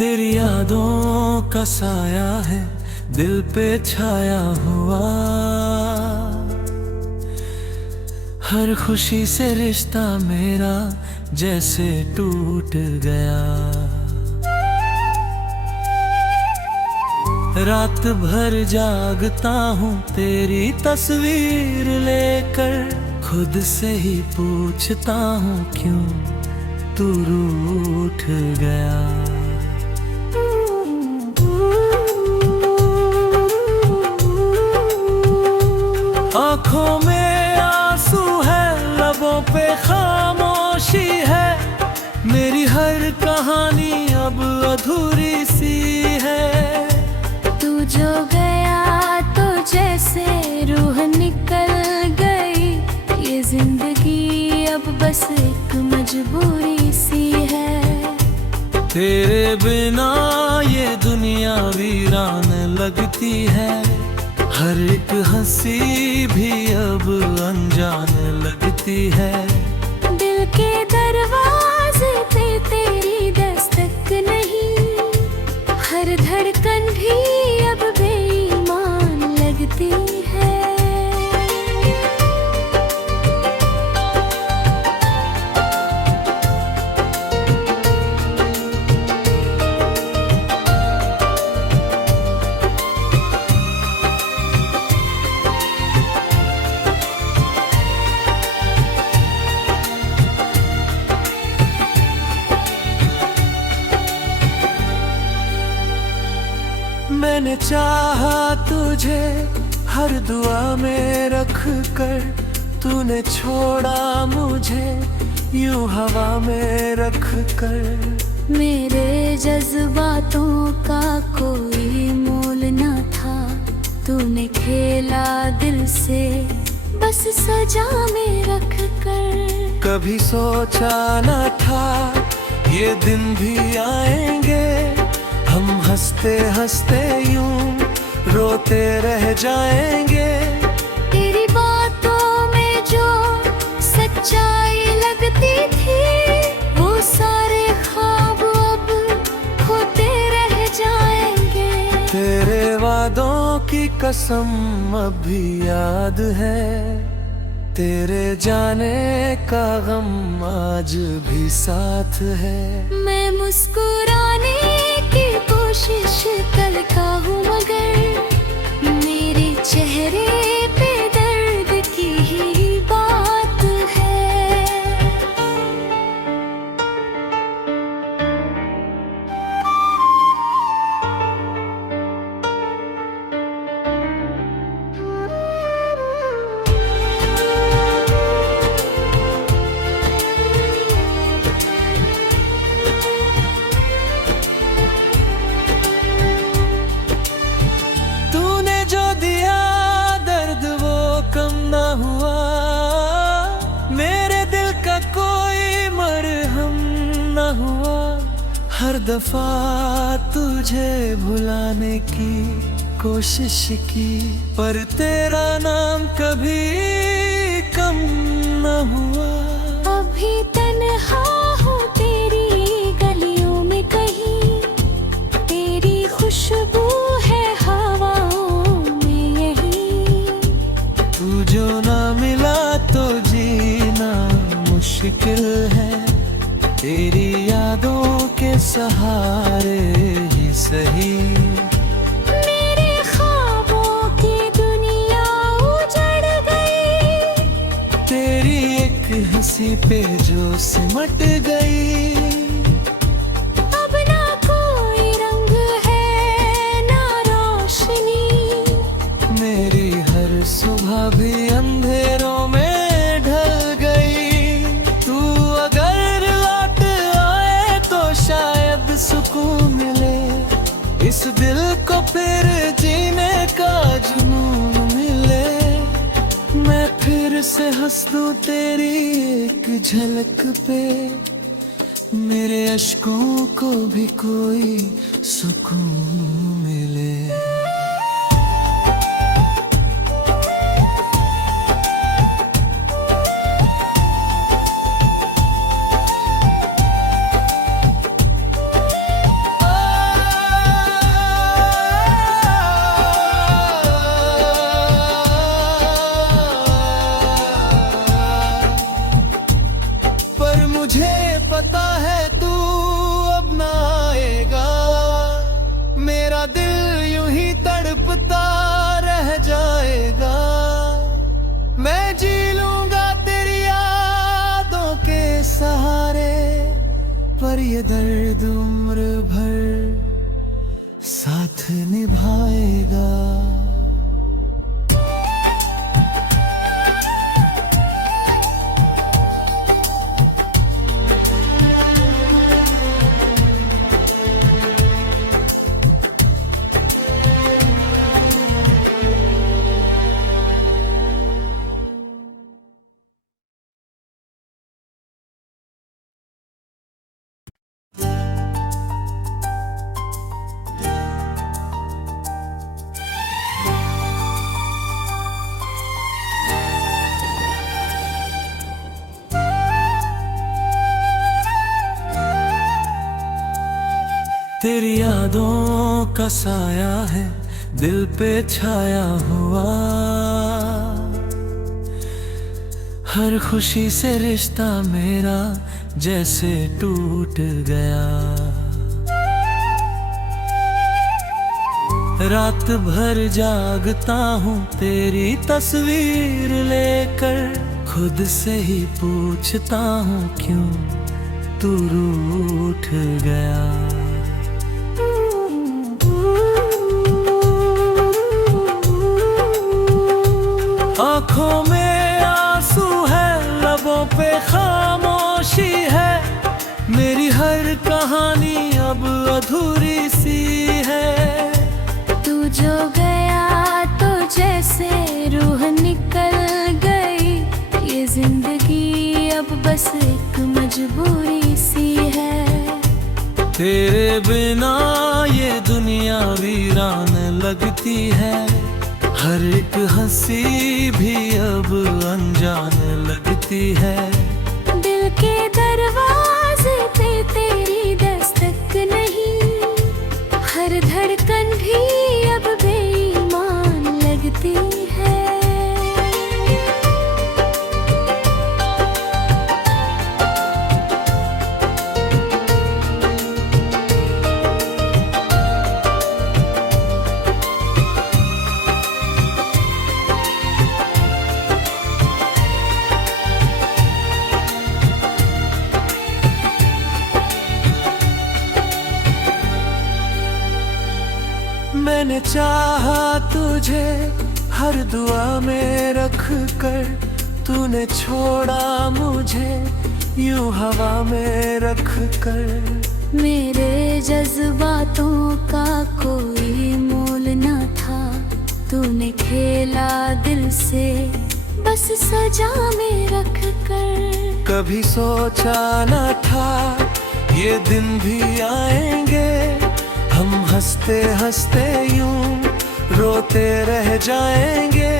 तेरी यादों का साया है दिल पे छाया हुआ। हर खुशी से रिश्ता मेरा जैसे टूट गया। रात भर जागता हूँ तेरी तस्वीर लेकर, खुद से ही पूछता हूँ क्यों तू रूठ गया। आँखों में आंसू है, लबों पे खामोशी है, मेरी हर कहानी अब अधूरी सी है। तू जो गया तो जैसे रूह निकल गई, ये जिंदगी अब बस एक मजबूरी सी है। तेरे बिना ये दुनिया वीरान लगती है, हर एक हंसी भी अब अनजान लगती है। दिल के दरवाजे पे तेरी दस्तक नहीं, हर धड़कन भी अब बेईमान लगती है। मैंने चाहा तुझे हर दुआ में रख कर, तूने छोड़ा मुझे यूं हवा में रख कर। मेरे जज्बातों का कोई मोल न था, तूने खेला दिल से बस सजा में रख कर। कभी सोचा न था ये दिन भी आएंगे, हम हंसते हंसते यूं रोते रह जाएंगे। तेरी बातों में जो सच्चाई लगती थी, वो सारे ख्वाब अब खोते रह जाएंगे। तेरे वादों की कसम अब भी याद है, तेरे जाने का गम आज भी साथ है। मैं मुस्कुराने की कोशिश करता हूँ मगर मेरे चेहरे पे दर्द की ही बात है। हर दफा तुझे भुलाने की कोशिश की, पर तेरा नाम कभी कम न हुआ। अभी तन्हा हूँ तेरी गलियों में कहीं, तेरी खुशबू है हवाओं में यही। तू जो ना मिला तो जीना मुश्किल है, तेरी यादों के सहारे ही सही। मेरे ख्वाबों की दुनिया उजड़ गई, तेरी एक हंसी पे जो सिमट गई। अब ना कोई रंग है ना रोशनी, मेरी हर सुबह भी अंधेरों में ढल गई। तू अगर लौट आए तो शायद सुकून मिले, इस दिल को फिर जीने का जुनून मिले। मैं फिर से हंस दूं तेरी एक झलक पे, मेरे अश्कों को भी कोई सुकून मिले। ये दर्द उम्र भर साथ निभाएगा। तेरी यादों का साया है दिल पे छाया हुआ, हर खुशी से रिश्ता मेरा जैसे टूट गया। रात भर जागता हूँ तेरी तस्वीर लेकर, खुद से ही पूछता हूँ क्यों तू रूठ गया। आँखों में आंसू है, लबों पे खामोशी है, मेरी हर कहानी अब अधूरी सी है। तू जो गया तो जैसे रूह निकल गई, ये जिंदगी अब बस एक मजबूरी सी है। तेरे बिना ये दुनिया वीरान लगती है, हर एक हंसी भी अब अनजान लगती है। दिल के दरवाजे पे तेरी दस्तक नहीं, हर धड़कन भी अब बेईमान लगती है। मैंने चाहा तुझे हर दुआ में रख कर, तूने छोड़ा मुझे यूं हवा में रख कर। मेरे जज्बातों का कोई मोल न था, तूने खेला दिल से बस सजा में रख कर। कभी सोचा न था ये दिन भी आएंगे, हम हंसते हंसते यूं रोते रह जाएंगे।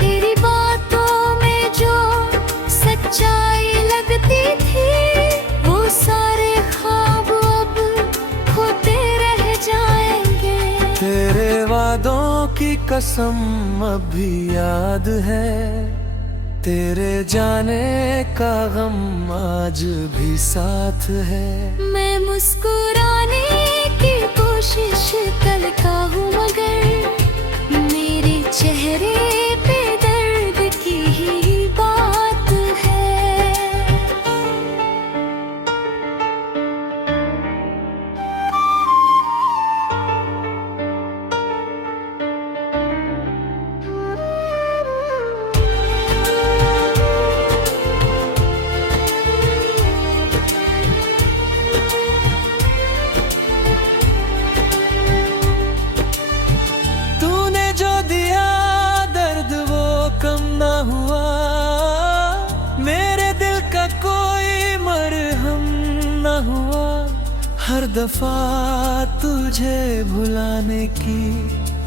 तेरी बातों में जो सच्चाई लगती थी, वो सारे ख्वाब अब खोते रह जाएंगे। तेरे वादों की कसम अब भी याद है, तेरे जाने का गम आज भी साथ है। मैं मुस्कुराने की कोशिश करता हूँ मगर मेरे चेहरे पे दर्द की ही बात है। हर दफा तुझे भुलाने की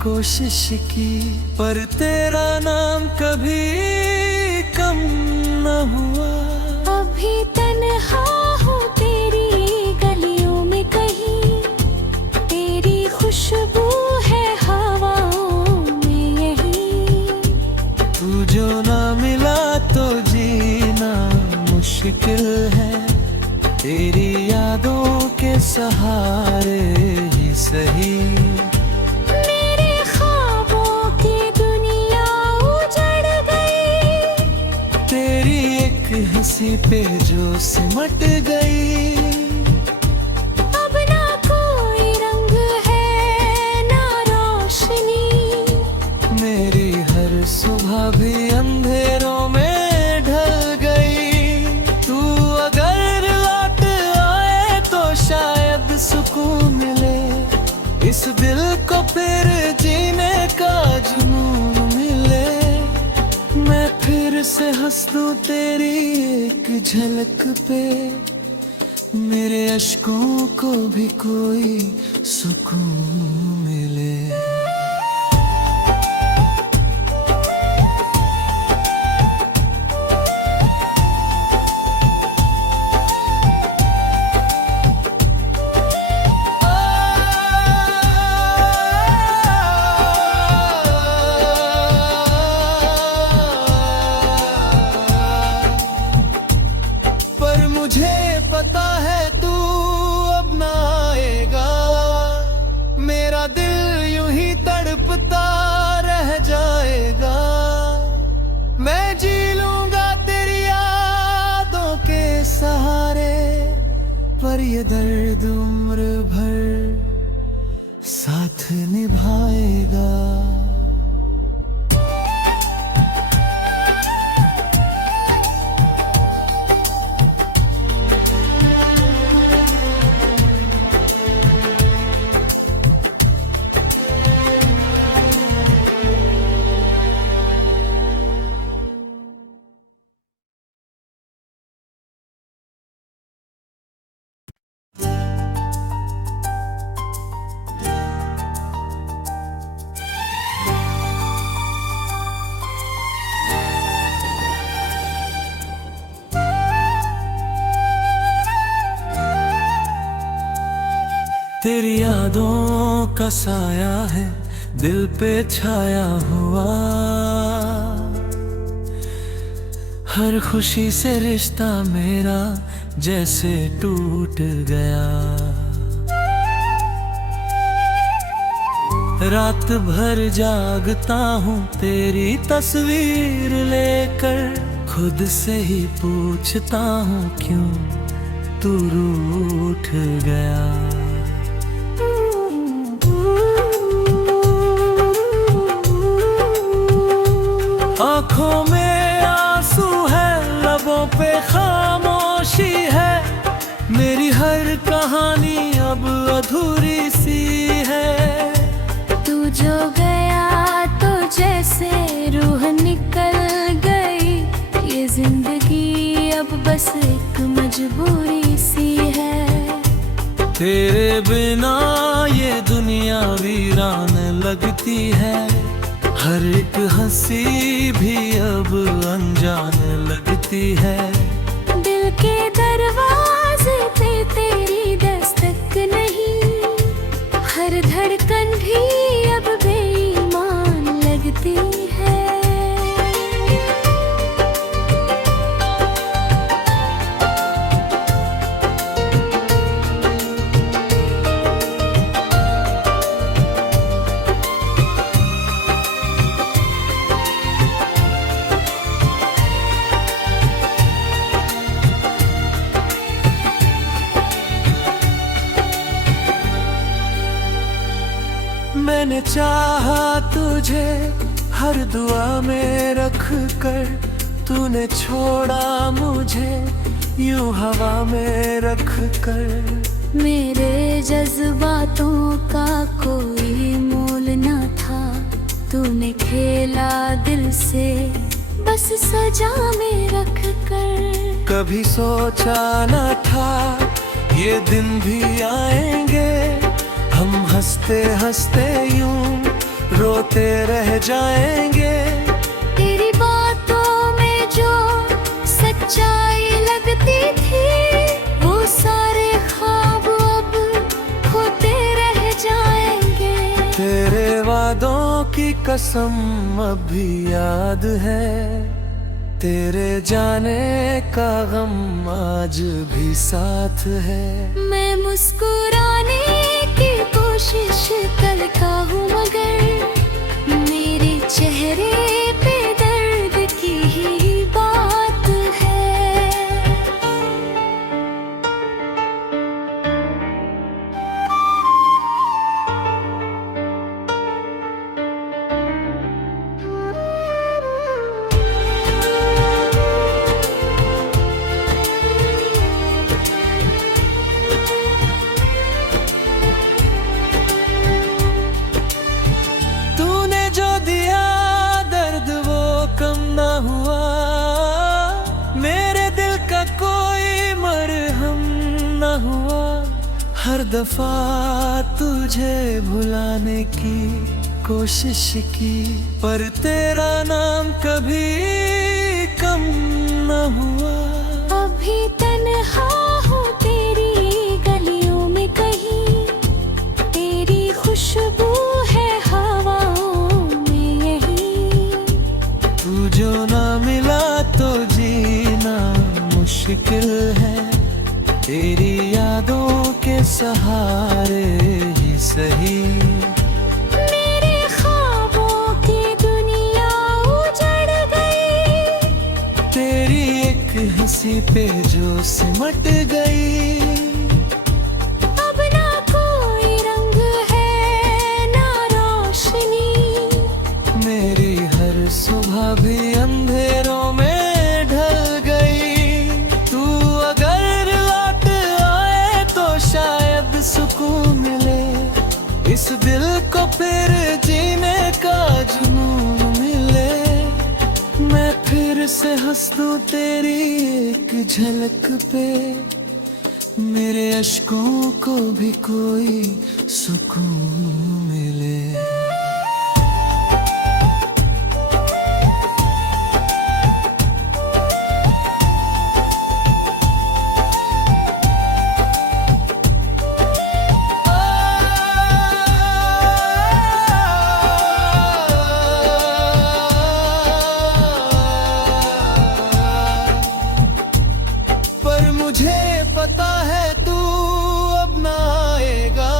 कोशिश की, पर तेरा नाम कभी कम न हुआ। अभी तन्हा हूँ तेरी गलियों में कहीं, तेरी खुशबू है हवाओं में यहीं। तू जो ना मिला तो जीना मुश्किल है, तेरी यादों के सहारे ही सही। मेरे ख्वाबों की दुनिया उजड़ गई, तेरी एक हंसी पे जो सिमट गई। सुकून मिले, इस दिल को फिर जीने का जुनून मिले। मैं फिर से हंस दूं तेरी एक झलक पे, मेरे अश्कों को भी कोई सुकून मिले। मुझे पता है तू अब ना आएगा, मेरा दिल यूं ही तड़पता रह जाएगा। मैं जी लूंगा तेरी यादों के सहारे, पर ये दर्द उम्र भर साथ निभाएगा। तेरी यादों का साया है दिल पे छाया हुआ, हर खुशी से रिश्ता मेरा जैसे टूट गया। रात भर जागता हूँ तेरी तस्वीर लेकर, खुद से ही पूछता हूँ क्यों तू रूठ गया। आँखों में आंसू है, लबों पे खामोशी है, मेरी हर कहानी अब अधूरी सी है। तू जो गया तो जैसे रूह निकल गई, ये जिंदगी अब बस एक मजबूरी सी है। तेरे बिना ये दुनिया वीरान लगती है, हर एक हंसी भी अब अनजान लगती है। दिल के दरवाजे पे तेरी दस्तक नहीं, हर धड़कन भी अब बेईमान लगती है। मैंने चाहा तुझे हर दुआ में रख कर, तूने छोड़ा मुझे यूं हवा में रख कर। मेरे जज्बातों का कोई मोल न था, तूने खेला दिल से बस सजा में रख कर। कभी सोचा न था ये दिन भी आएंगे, हम हंसते हंसते यूं रोते रह जाएंगे। तेरी बातों में जो सच्चाई लगती थी, वो सारे ख्वाब अब खोते रह जाएंगे। तेरे वादों की कसम अब भी याद है, तेरे जाने का गम आज भी साथ है। मैं मुस्कुराने की कोशिश करता हूँ, मगर मेरे चेहरे पे दर्द की ही बात है। हुआ। हर दफा तुझे भुलाने की कोशिश की, पर तेरा नाम कभी कम न हुआ। अभी तन्हा हूँ तेरी गलियों में कहीं, तेरी खुशबू है हवाओं में यहीं। तू जो ना मिला तो जीना मुश्किल है, तेरी यादों के सहारे ही सही। मेरे ख्वाबों की दुनिया उजड़ गई, तेरी एक हंसी पे जो सिमट गई। अब ना कोई रंग है ना रोशनी, मेरी हर सुबह भी अंधेरों में ढल गई। तू अगर लौट आए तो शायद सुकून मिले, इस दिल को फिर जीने का जुनून मिले। मैं फिर से हंस दूं तेरी एक झलक पे, मेरे अश्कों को भी कोई सुकून मिले। मुझे पता है तू अब ना आएगा,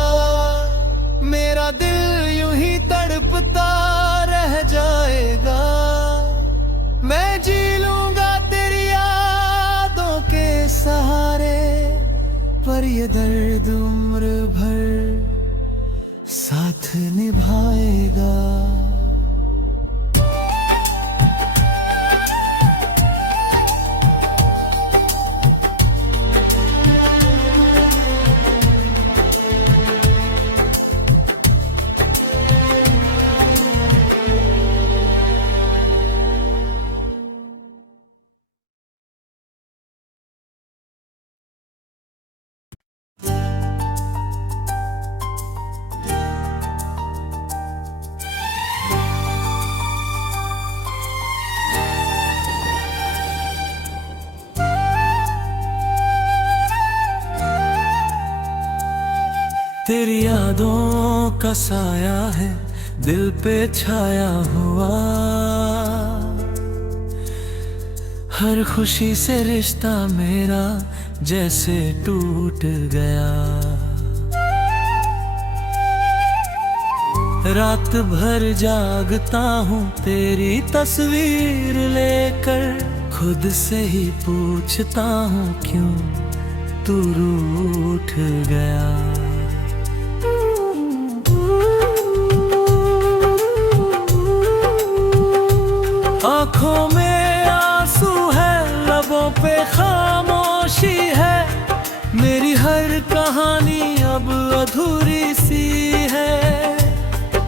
मेरा दिल यूं ही तड़पता रह जाएगा। मैं जी लूंगा तेरी यादों के सहारे, पर ये दर्द उम्र भर साथ निभाएगा। तेरी यादों का साया है दिल पे छाया हुआ। हर खुशी से रिश्ता मेरा जैसे टूट गया। रात भर जागता हूँ तेरी तस्वीर लेकर, खुद से ही पूछता हूँ क्यों तू रूठ गया। आँखों में आंसू है, लबों पे खामोशी है, मेरी हर कहानी अब अधूरी सी है।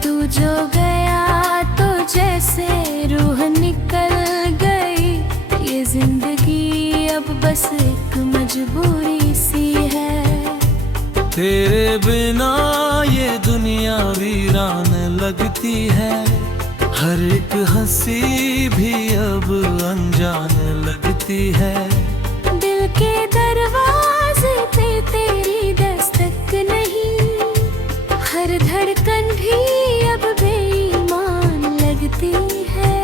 तू जो गया तो जैसे रूह निकल गई, ये जिंदगी अब बस एक मजबूरी सी है। तेरे बिना ये दुनिया वीरान लगती है, हर एक हंसी भी अब अनजान लगती है। दिल के दरवाजे पे तेरी दस्तक नहीं, हर धड़कन भी अब बेईमान लगती है।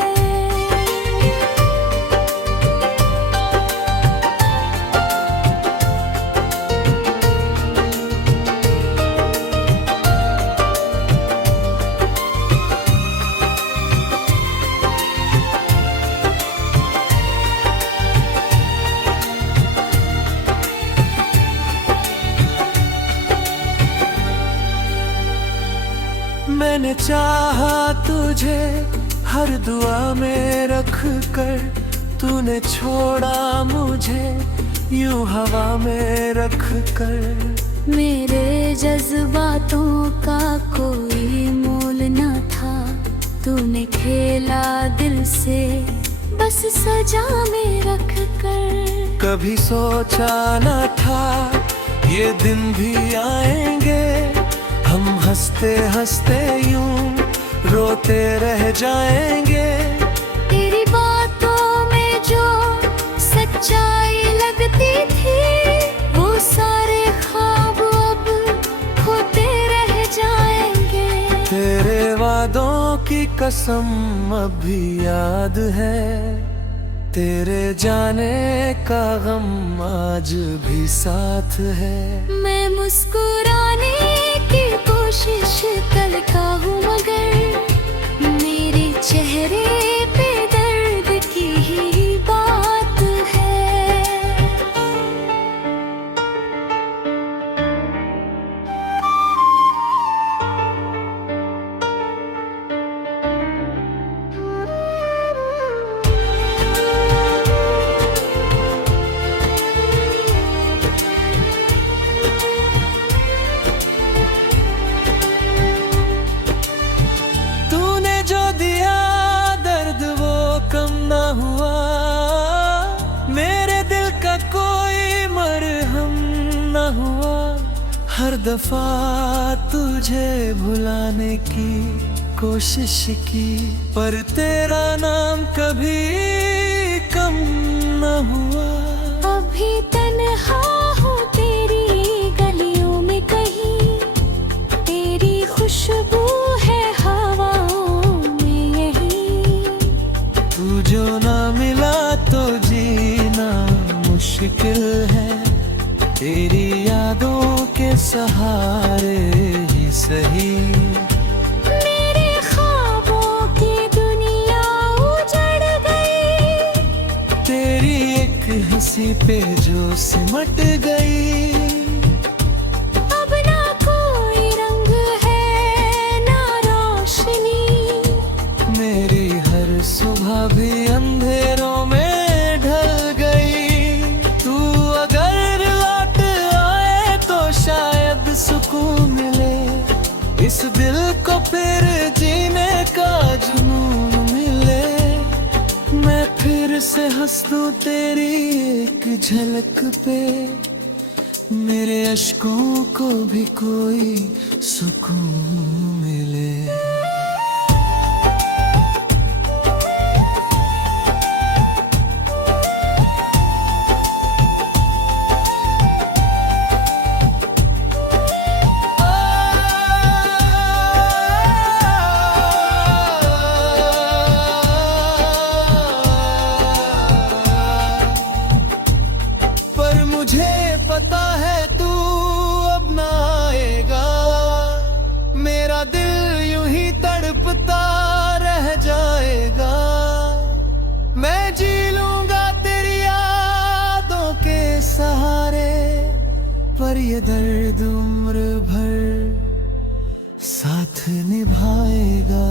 मैंने चाहा तुझे हर दुआ में रख कर, तूने छोड़ा मुझे यूं हवा में रख कर। मेरे जज्बातों का कोई मोल न था, तूने खेला दिल से बस सजा में रख कर। कभी सोचा न था ये दिन भी आएंगे, हम हंसते हंसते यूं रोते रह जाएंगे। तेरी बातों में जो सच्चाई लगती थी, वो सारे ख्वाब अब खोते रह जाएंगे। तेरे वादों की कसम अब भी याद है, तेरे जाने का गम आज भी साथ है। मैं मुस्कुराने की कोशिश करता हूँ, मगर मेरे चेहरे पे दर्द की ही बात है। तूने जो दिया दर्द वो कम ना हुआ, मेरे दिल का कोई मरहम ना हुआ। हर दफा तुझे भुलाने की कोशिश की, पर तेरा नाम कभी कम ना हुआ। अभी तन्हा हूँ तेरी गलियों में कहीं, तेरी खुशबू है हवाओं में यहीं। तू जो ना मिला तो जीना मुश्किल है, तेरी यादों के सहारे ही सही। मेरे ख्वाबों की दुनिया उजड़ गई, तेरी एक हंसी पे जो सिमट गई। अब ना कोई रंग है ना रोशनी, मेरी हर सुबह भी अंधेरों में ढल गई। तू अगर लौट आए तो शायद सुकून मिले, इस दिल को फिर जीने का जुनून मिले। मैं फिर से हंस दूं तेरी एक झलक पे, मेरे अश्कों को भी कोई सुकून मिले। पर मुझे पता है तू अब ना आएगा, मेरा दिल यूं ही तड़पता रह जाएगा। मैं जी लूंगा तेरी यादों के सहारे, पर ये दर्द उम्र भर साथ निभाएगा।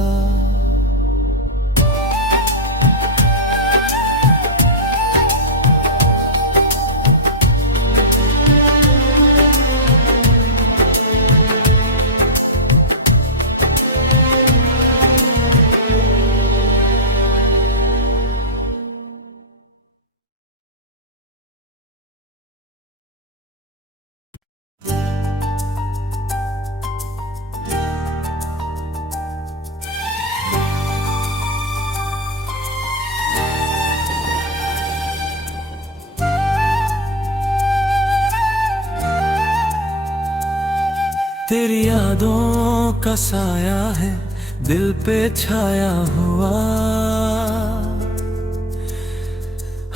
तेरी यादों का साया है दिल पे छाया हुआ,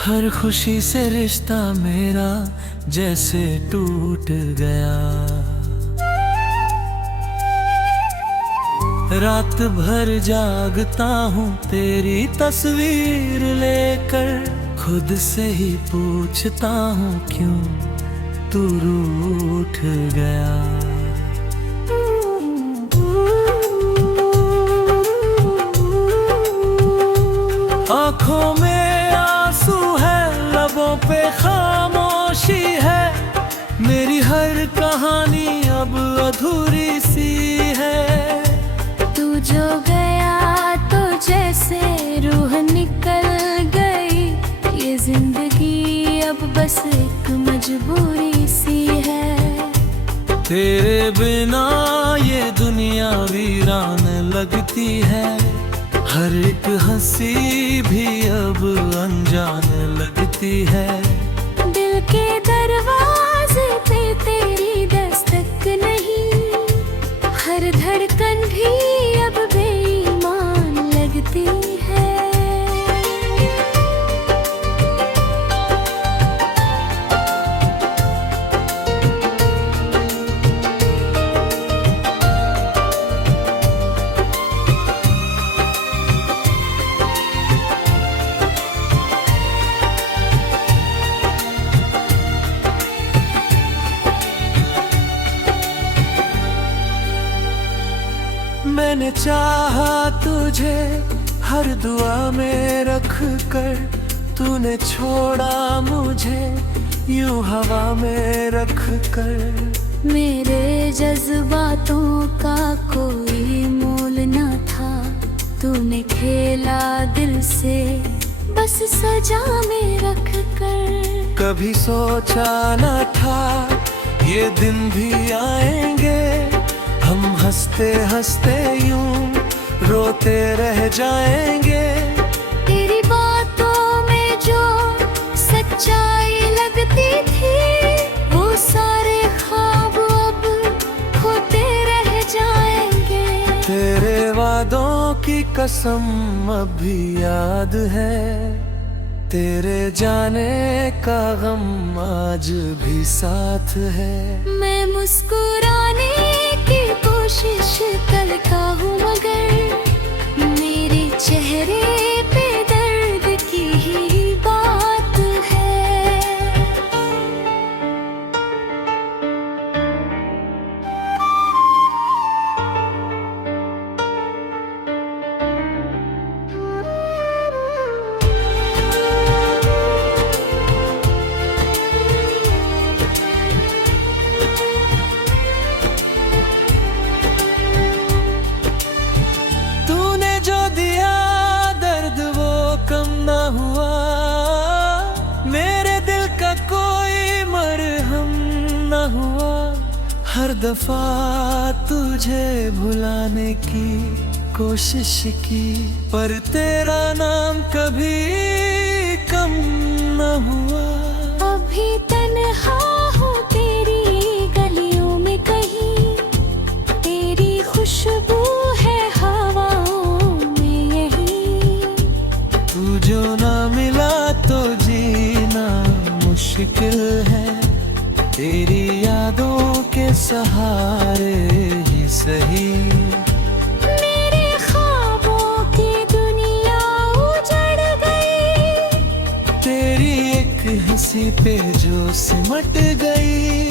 हर खुशी से रिश्ता मेरा जैसे टूट गया। रात भर जागता हूँ तेरी तस्वीर लेकर, खुद से ही पूछता हूँ क्यों तू रूठ गया। आँखों में आंसू है, लबों पे खामोशी है, मेरी हर कहानी अब अधूरी सी है। तू जो गया तो जैसे रूह निकल गई, ये जिंदगी अब बस एक मजबूरी सी है। तेरे बिना ये दुनिया वीरान लगती है, हर एक हंसी भी अब अनजान लगती है। दिल के दरवाजे पे तेरी दस्तक नहीं, हर धड़कन भी अब बेईमान लगती है। मैंने चाहा तुझे हर दुआ में रख कर, तूने छोड़ा मुझे यूं हवा में रख कर। मेरे जज्बातों का कोई मोल न था, तूने खेला दिल से बस सजा में रख कर। कभी सोचा न था ये दिन भी आएंगे, हम हंसते हंसते यूं रोते रह जाएंगे। तेरी बातों में जो सच्चाई लगती थी, वो सारे ख्वाब अब खोते रह जाएंगे। तेरे वादों की कसम अब भी याद है, तेरे जाने का गम आज भी साथ है। मैं मुस्कुराने की कोशिश करता हूँ, मगर मेरे चेहरे पे दर्द की ही बात है। हर दफा तुझे भुलाने की कोशिश की, पर तेरा नाम कभी कम न हुआ। अभी तन्हा हूँ तेरी गलियों में कहीं, तेरी खुशबू है हवाओं में यहीं। तू जो ना मिला तो जीना मुश्किल है, तेरी यादों के सहारे ही सही। मेरे ख्वाबों की दुनिया उजड़ गई, तेरी एक हंसी पे जो सिमट गई।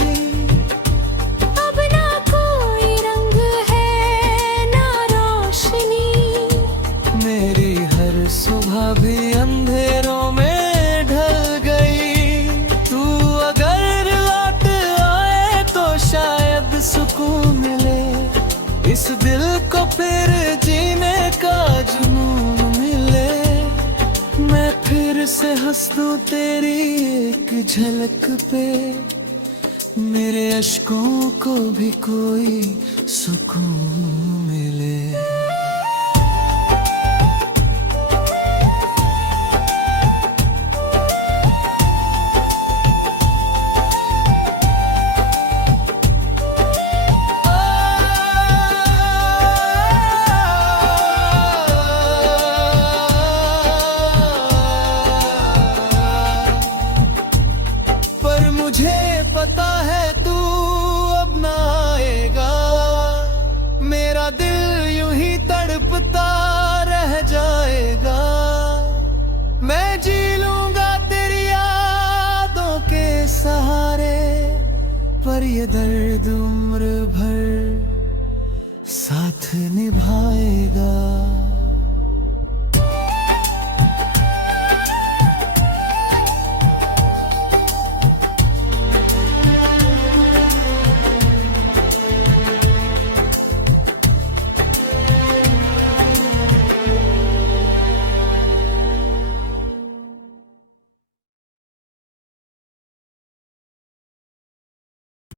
अब ना कोई रंग है ना रोशनी, मेरी हर सुबह भी अंधेरों में ढल गई। तू अगर लौट आए तो शायद सुकून मिले, इस दिल को फिर जीने का जुनून मिले। मैं फिर से हंस दूं तेरी एक झलक पे, मेरे अश्कों को भी कोई सुकून मिले। मुझे पता है तू अब ना आएगा, मेरा दिल यूं ही तड़पता रह जाएगा। मैं जी लूंगा तेरी यादों के सहारे, पर ये दर्द उम्र